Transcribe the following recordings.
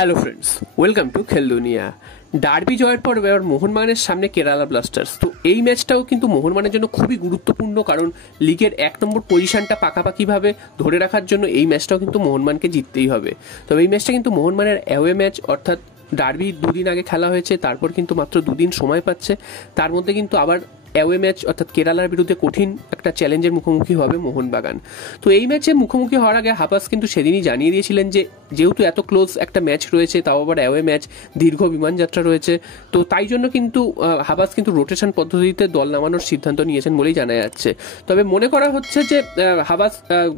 Hello friends, welcome to খেল দুনিয়া। Derby জয়ের পর এবার মোহনবাগানের সামনে কেরালা ব্লাস্টার্স। তো এই ম্যাচটাও কিন্তু মোহনবাগানের জন্য খুবই গুরুত্বপূর্ণ, কারণ লিগের 1 নম্বর পজিশনটা পাকাপাকিভাবে ধরে রাখার জন্য এই ম্যাচটাও কিন্তু মোহনবাগানকে জিততেই হবে। তবে এই ম্যাচটা কিন্তু মোহনবাগানের অ্যাওয়ে ম্যাচ, অর্থাৎ ডার্বি দুদিন আগে খেলা হয়েছে, তারপর কিন্তু মাত্র দুদিন সময় পাচ্ছে। তার মধ্যে কিন্তু আবার অ্যাওয়ে ম্যাচ অর্থাৎ কেরালার বিরুদ্ধে কঠিন একটা চ্যালেঞ্জের মুখোমুখি হবে মোহনবাগান। তো এই ম্যাচে মুখোমুখি হওয়ার আগে হাবাস কিন্তু সেদিনই জানিয়ে দিয়েছিলেন যে যেহেতু এত ক্লোজ একটা ম্যাচ রয়েছে, তাও আবার অ্যাওয়ে ম্যাচ, দীর্ঘ বিমানযাত্রা রয়েছে, তো তাই জন্য কিন্তু হাবাস কিন্তু রোটেশন পদ্ধতিতে দল নামানোর সিদ্ধান্ত নিয়েছেন বলেই জানা যাচ্ছে। তবে মনে করা হচ্ছে যে হাবাস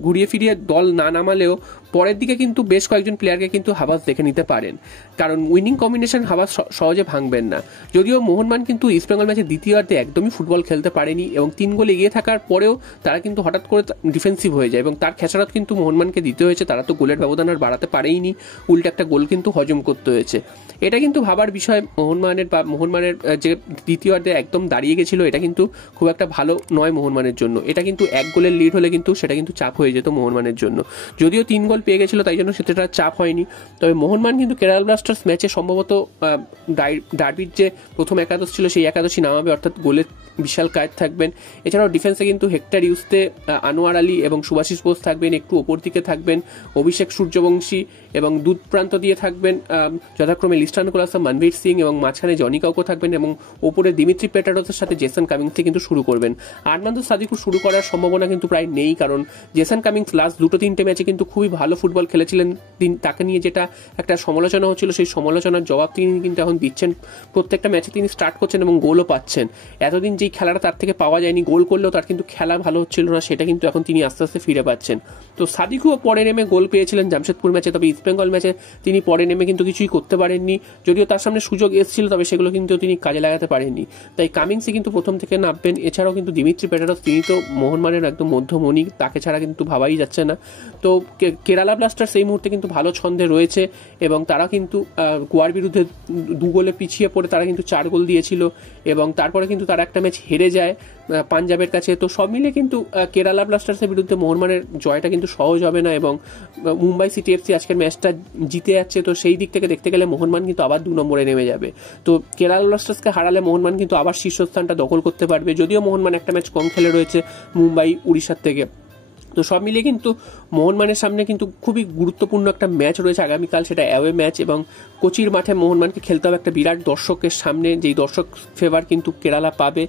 ঘুরিয়ে ফিরিয়ে দল না নামালেও পরের দিকে কিন্তু বেশ কয়েকজন প্লেয়ারকে কিন্তু হাবাস দেখে নিতে পারেন, কারণ উইনিং কম্বিনেশন হাবাস সহজে ভাঙবেন না। যদিও মোহনবাগান কিন্তু ইস্টবেঙ্গল ম্যাচের দ্বিতীয়ার্ধে একদমই ফুটবল খেলতে পারেনি এবং 3 গোল এগিয়ে থাকার পরেও তারা কিন্তু হঠাৎ করে ডিফেন্সিভ হয়ে যায় এবং তার খেসারত কিন্তু মোহনবাগানকে দিতে হয়েছে। তারা তো গোলের ব্যবধান আর বাড়াতে পারেইনি, উল্টে একটা গোল কিন্তু হজম করতে হয়েছে। এটা কিন্তু ভাবার বিষয় মোহনবাগানের যে দ্বিতীয়ার্ধে একদম দাঁড়িয়ে গেছিল, এটা কিন্তু খুব একটা ভালো নয় মোহনবাগানের জন্য। এটা কিন্তু 1 গোলের লিড হলে কিন্তু সেটা কিন্তু চাপ হয়ে যেত মোহনবাগানের জন্য। যদিও 3 গোল পেয়ে গেছিল, তাই জন্য সেটা চাপ হয়নি। তবে মোহনবাগান কিন্তু কেরালা ব্লাস্টার্স ম্যাচে সম্ভবত ডার্বির যে প্রথম একাদশ ছিল সেই একাদশই নামাবে, অর্থাৎ গোলের বিশাল কায়েদ থাকবেন। এছাড়াও ডিফেন্সে কিন্তু হেক্টর ইউসতে, আনোয়ার আলী এবং সুভাশিস বোস থাকবেন, একটু ওপর দিকে থাকবেন অভিষেক সূর্যবংশী, এবং দুধ প্রান্ত দিয়ে থাকবেন যথাক্রমে লিস্টান কোলাসা, মনবীর সিং, এবং মাঝখানে জনি কাউকো থাকবেন, এবং ওপরে দিমিত্রি পেটারোসের সাথে জেসন কামিংসকে কিন্তু শুরু করবেন। আরমান্দো সাদিকু শুরু করার সম্ভাবনা কিন্তু প্রায় নেই, কারণ জেসন কামিংস লাস্ট 2-3 ম্যাচে কিন্তু খুবই ভালো ফুটবল খেলেছিলেন। তাকে নিয়ে যেটা একটা সমালোচনা হচ্ছিল, সেই সমালোচনার জবাব তিনি কিন্তু এখন দিচ্ছেন। প্রত্যেকটা ম্যাচে তিনি স্টার্ট করছেন এবং গোলও পাচ্ছেন। এতদিন যেই খেলাটা তার থেকে পাওয়া যায়নি, গোল করলেও তার কিন্তু খেলা ভালো হচ্ছিল না, সেটা কিন্তু এখন তিনি আস্তে আস্তে ফিরে পাচ্ছেন। তো সাদিকুও পরে নেমে গোল পেয়েছিলেন জামশেদপুর ম্যাচে, তবে ইস্টবেঙ্গল ম্যাচে তিনি পরে নেমে কিন্তু কিছুই করতে পারেননি। যদিও তার সামনে সুযোগ এসেছিল, তবে সেগুলো কিন্তু তিনি কাজে লাগাতে পারেননি। তাই কামিংসই কিন্তু প্রথম থেকে নামবেন। এছাড়াও কিন্তু দিমিত্রি পেটারোস, তিনি তো মোহনবাগানের একদম মধ্যমণি, তাকে ছাড়া কিন্তু ভাবাই যাচ্ছে না। তো কেরালা ব্লাস্টার্স এই মুহূর্তে কিন্তু ভালো ছন্দে রয়েছে এবং তারা কিন্তু গোয়ার বিরুদ্ধে 2 গোলে পিছিয়ে পড়ে তারা কিন্তু 4 গোল দিয়েছিল এবং তারপরে কিন্তু তারা একটা ম্যাচ হেরে যায় পাঞ্জাবের কাছে। তো সব মিলে কিন্তু কেরালা ব্লাস্টার্সের বিরুদ্ধে মোহনবাগানের জয়টা কিন্তু সহজ হবে না এবং মুম্বাই সিটি এফসি আজকের ম্যাচটা জিতে যাচ্ছে। তো সেই দিক থেকে দেখতে গেলে মোহনবাগান কিন্তু আবার 2 নম্বরে নেমে যাবে। তো কেরালা ব্লাস্টার্সকে হারালে মোহনবাগান কিন্তু আবার শীর্ষস্থানটা দখল করতে পারবে, যদিও মোহনবাগান একটা ম্যাচ কম খেলে রয়েছে মুম্বাই উড়িষ্যার থেকে। তো সব মিলিয়ে কিন্তু মোহনবাগানের সামনে কিন্তু খুবই গুরুত্বপূর্ণ একটা ম্যাচ রয়েছে আগামীকাল, সেটা অ্যাওয়ে ম্যাচ, এবং কোচির মাঠে মোহনবাগানকে খেলতে হবে একটা বিরাট দর্শকের সামনে, যেই দর্শক ফেভার কিন্তু কেরালা পাবে।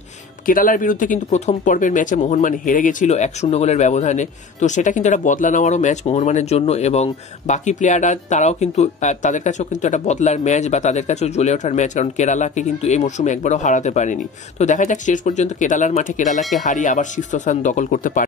কেরালার বিরুদ্ধে কিন্তু প্রথম পর্বের ম্যাচে মোহনবাগান হেরে গেছিল 1-0 গোলের ব্যবধানে। তো সেটা কিন্তু একটা বদলা নেওয়ারও ম্যাচ মোহনবাগানের জন্য, এবং বাকি প্লেয়াররা তারাও কিন্তু তাদের কাছেও কিন্তু একটা বদলার ম্যাচ বা তাদের কাছেও জ্বলে ওঠার ম্যাচ, কারণ কেরালাকে কিন্তু এই মরশুমে একবারও হারাতে পারেনি। তো দেখা যাক শেষ পর্যন্ত কেরালার মাঠে কেরালাকে হারিয়ে আবার শীর্ষস্থান দখল করতে পারে।